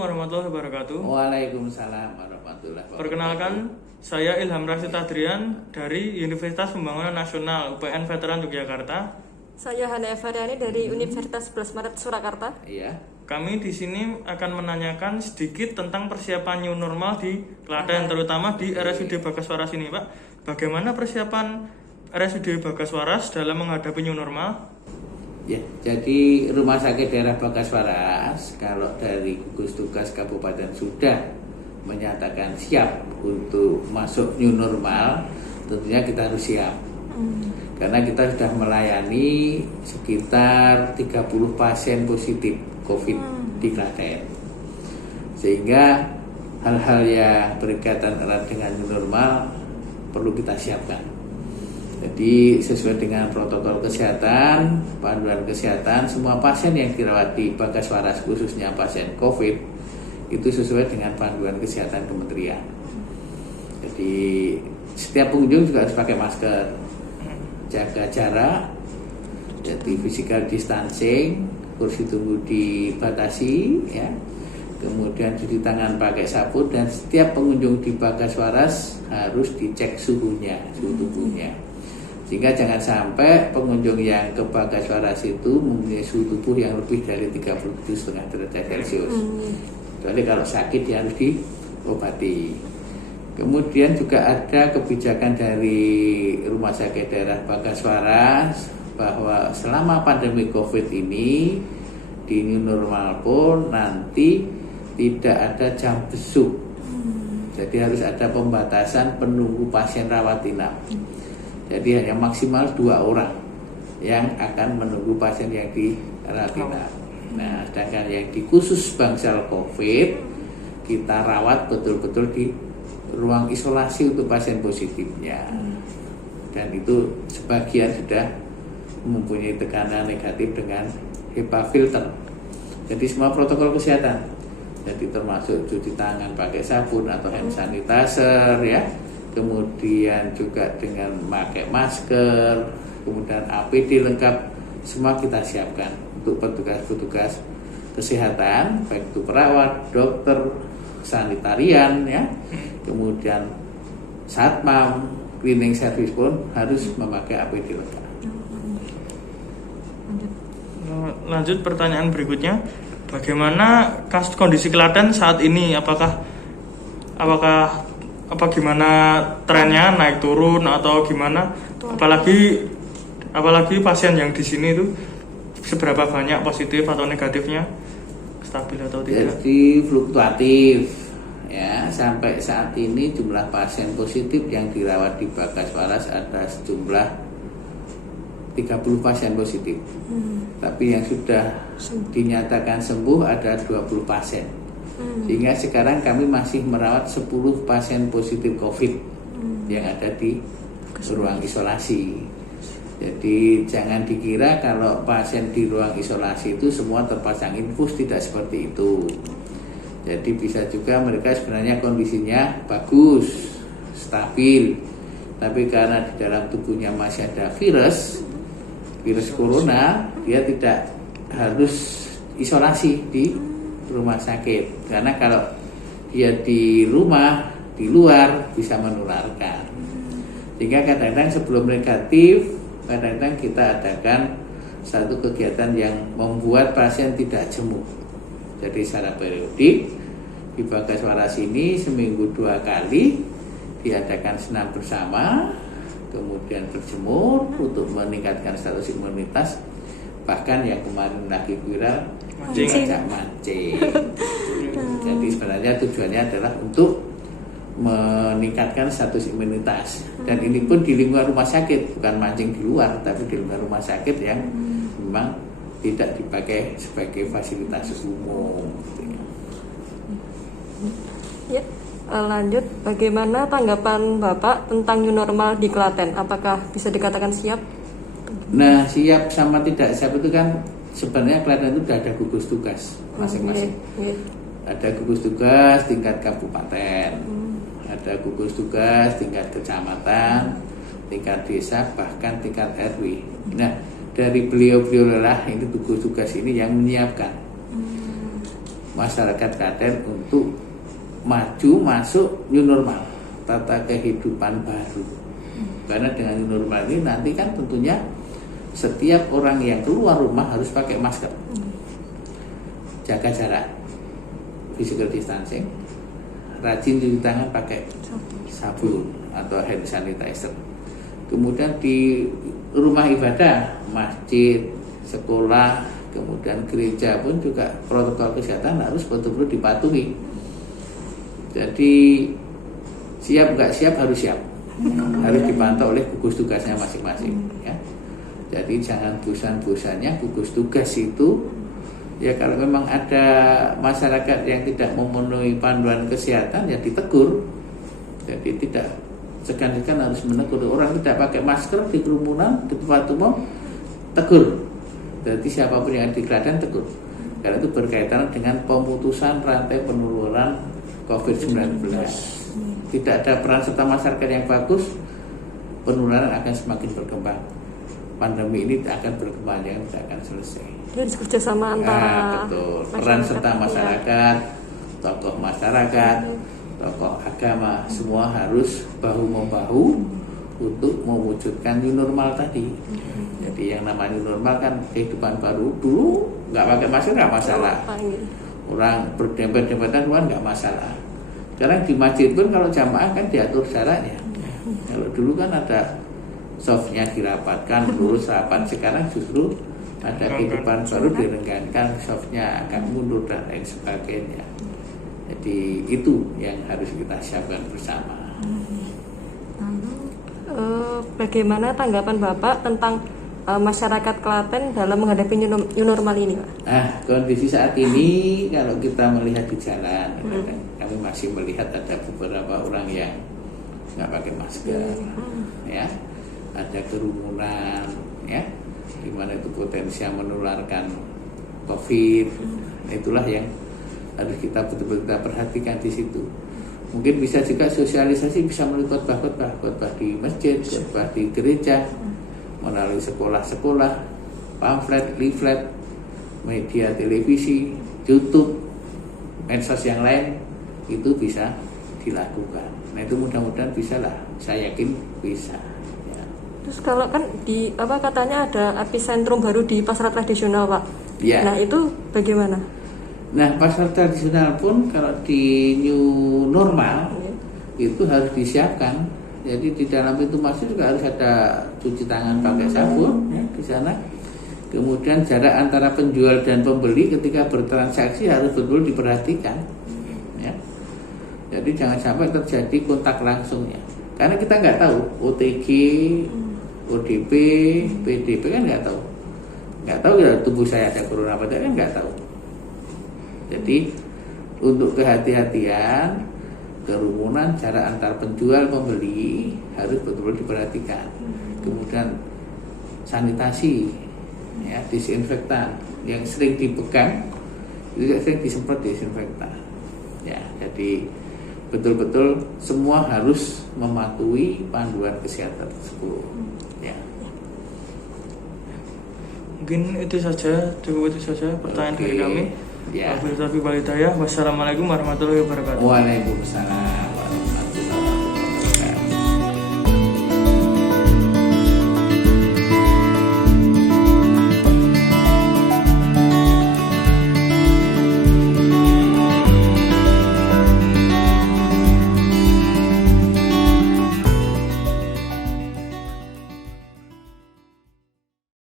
warahmatullahi wabarakatuh. Waalaikumsalam warahmatullahi wabarakatuh. Perkenalkan, saya Ilham Rasyid Adrian dari Universitas Pembangunan Nasional UPN Veteran Yogyakarta. Saya Hana Evariani dari Universitas 11 Maret Surakarta. Iya. Kami di sini akan menanyakan sedikit tentang persiapan new normal di Klaten, terutama di RSUD Bagaswaras ini, Pak. Bagaimana persiapan RSUD Bagaswaras dalam menghadapi new normal? Ya, jadi Rumah Sakit Daerah Bagaswaras kalau dari gugus tugas kabupaten sudah menyatakan siap untuk masuk new normal, tentunya kita harus siap. Karena kita sudah melayani sekitar 30 pasien positif COVID di Klaten. Sehingga hal-hal yang berkaitan erat dengan new normal perlu kita siapkan. Jadi sesuai dengan protokol kesehatan, panduan kesehatan, semua pasien yang dirawat di Bagaswaras khususnya pasien COVID itu sesuai dengan panduan kesehatan kementerian. Jadi setiap pengunjung juga harus pakai masker, jaga jarak, jadi physical distancing, kursi tunggu dibatasi, ya. Kemudian cuci tangan pakai sabun dan setiap pengunjung di Bagaswaras harus dicek suhunya, suhu tubuhnya. Sehingga jangan sampai pengunjung yang ke Bagaswaras itu mempunyai suhu tubuh yang lebih dari 37,5 derajat Celcius. Kecuali kalau sakit dia harus diobati. Kemudian juga ada kebijakan dari Rumah Sakit Daerah Bagaswaras bahwa selama pandemi COVID ini di new normal pun nanti tidak ada jam besuk. Jadi harus ada pembatasan penunggu pasien rawat inap. Jadi hanya maksimal 2 orang yang akan menunggu pasien yang di rawat inap. Nah, sedangkan yang di khusus bangsal COVID kita rawat betul-betul di ruang isolasi untuk pasien positifnya. Dan itu sebagian sudah mempunyai tekanan negatif dengan HEPA filter. Jadi semua protokol kesehatan, jadi termasuk cuci tangan pakai sabun atau hand sanitizer, ya. Kemudian juga dengan memakai masker, kemudian APD lengkap, semua kita siapkan untuk petugas-petugas kesehatan, baik itu perawat, dokter, sanitarian, ya. Kemudian satpam, cleaning service pun harus memakai APD lengkap. Lanjut pertanyaan berikutnya, bagaimana kondisi Klaten saat ini? Apakah gimana trennya, naik turun atau gimana? Apalagi pasien yang di sini itu seberapa banyak positif atau negatifnya, stabil atau tidak? Jadi fluktuatif, ya. Sampai saat ini jumlah pasien positif yang dirawat di Bagaswaras ada sejumlah 30 pasien positif. Tapi yang sudah dinyatakan sembuh ada 20 pasien. Sehingga sekarang kami masih merawat 10 pasien positif COVID yang ada di ruang isolasi. Jadi jangan dikira kalau pasien di ruang isolasi itu semua terpasang infus, tidak seperti itu. Jadi bisa juga mereka sebenarnya kondisinya bagus, stabil, tapi karena di dalam tubuhnya masih ada virus corona, dia tidak harus isolasi di rumah sakit. Karena kalau dia di rumah, di luar bisa menularkan. Sehingga kadang-kadang sebelum negatif, kadang-kadang kita adakan satu kegiatan yang membuat pasien tidak jemu. Jadi secara periodik di Bagaswaras ini seminggu 2 kali diadakan senam bersama, kemudian berjemur untuk meningkatkan status imunitas. Bahkan yang kemarin lagi viral mancing. Jadi sebenarnya tujuannya adalah untuk meningkatkan status imunitas. Dan ini pun di lingkungan rumah sakit, bukan mancing di luar, tapi di lingkungan rumah sakit yang memang tidak dipakai sebagai fasilitas umum. Ya, lanjut, bagaimana tanggapan Bapak tentang new normal di Klaten? Apakah bisa dikatakan siap? Nah, siap sama tidak siap itu kan sebenarnya Klaten itu sudah ada gugus tugas masing-masing. Ada gugus tugas tingkat kabupaten, ada gugus tugas tingkat kecamatan, tingkat desa, bahkan tingkat RW. Nah, dari beliau-beliau lah ini gugus tugas ini yang menyiapkan. masyarakat Klaten untuk maju masuk new normal, tata kehidupan baru. Karena dengan new normal ini nanti kan tentunya setiap orang yang keluar rumah harus pakai masker, jaga jarak, physical distancing, rajin cuci tangan pakai sabun atau hand sanitizer. Kemudian di rumah ibadah, masjid, sekolah, kemudian gereja pun juga protokol kesehatan harus betul-betul dipatuhi. Jadi siap nggak siap harus siap, harus dipantau oleh gugus tugasnya masing-masing. Ya. Jadi jangan bosan-bosannya gugus tugas itu. Ya kalau memang ada masyarakat yang tidak memenuhi panduan kesehatan ya ditegur. Jadi tidak segan-segan harus menegur orang tidak pakai masker di kerumunan di tempat umum, tegur. Jadi siapapun yang di Klaten tegur. Karena itu berkaitan dengan pemutusan rantai penularan COVID-19. Tidak ada peran serta masyarakat yang bagus, penularan akan semakin berkembang. Pandemi ini akan berkembang, tidak akan selesai. Jadi kerja sama antara betul. Peran serta masyarakat, tokoh masyarakat, tokoh agama, semua harus bahu-membahu untuk mewujudkan new normal tadi. Jadi yang namanya new normal kan kehidupan baru. Dulu nggak pakai masker nggak masalah, orang berdempet-dempetan luar nggak masalah. Sekarang di masjid pun kalau jamaah kan diatur jaraknya. Kalau dulu kan ada softnya dirapatkan, lurus rapat. Sekarang justru ada kehidupan baru direnggankan, softnya agak mundur dan lain sebagainya. Jadi itu yang harus kita siapkan bersama. Bagaimana tanggapan Bapak tentang masyarakat Klaten dalam menghadapi new normal ini, Pak? Nah, kondisi saat ini kalau kita melihat di jalan, kami masih melihat ada beberapa orang yang nggak pakai masker, ya, ada kerumunan, ya, di mana itu potensial menularkan COVID. Itulah yang harus kita betul-betul kita perhatikan di situ. Mungkin bisa juga sosialisasi, bisa melalui khotbah di masjid, khotbah di gereja, melalui sekolah-sekolah, pamflet, leaflet, media televisi, YouTube, medsos yang lain itu bisa dilakukan. Nah itu mudah-mudahan bisa lah, saya yakin bisa. Ya. Terus kalau kan di katanya ada epicentrum baru di pasar tradisional, Pak. Ya. Nah itu bagaimana? Nah pasar tradisional pun kalau di new normal itu harus disiapkan. Jadi di dalam pintu masuk juga harus ada cuci tangan pakai sabun ya, di sana. Kemudian jarak antara penjual dan pembeli ketika bertransaksi harus betul diperhatikan. Ya. Jadi jangan sampai terjadi kontak langsung ya. Karena kita nggak tahu OTG, ODP, PDP kan nggak tahu. Nggak tahu ya tubuh saya ada corona apa tidak kan nggak tahu. Jadi untuk kehati-hatian, kerumunan, jarak antar penjual pembeli harus betul-betul diperhatikan. Kemudian sanitasi, ya, disinfektan yang sering dipegang juga sering disemprot disinfektan. Ya, jadi betul-betul semua harus mematuhi panduan kesehatan tersebut. Ya. Mungkin itu saja, cukup itu saja pertanyaan dari kami. Ya. Wabillahi taufiq wal hidayah. Wassalamualaikum warahmatullahi wabarakatuh. Waalaikumsalam.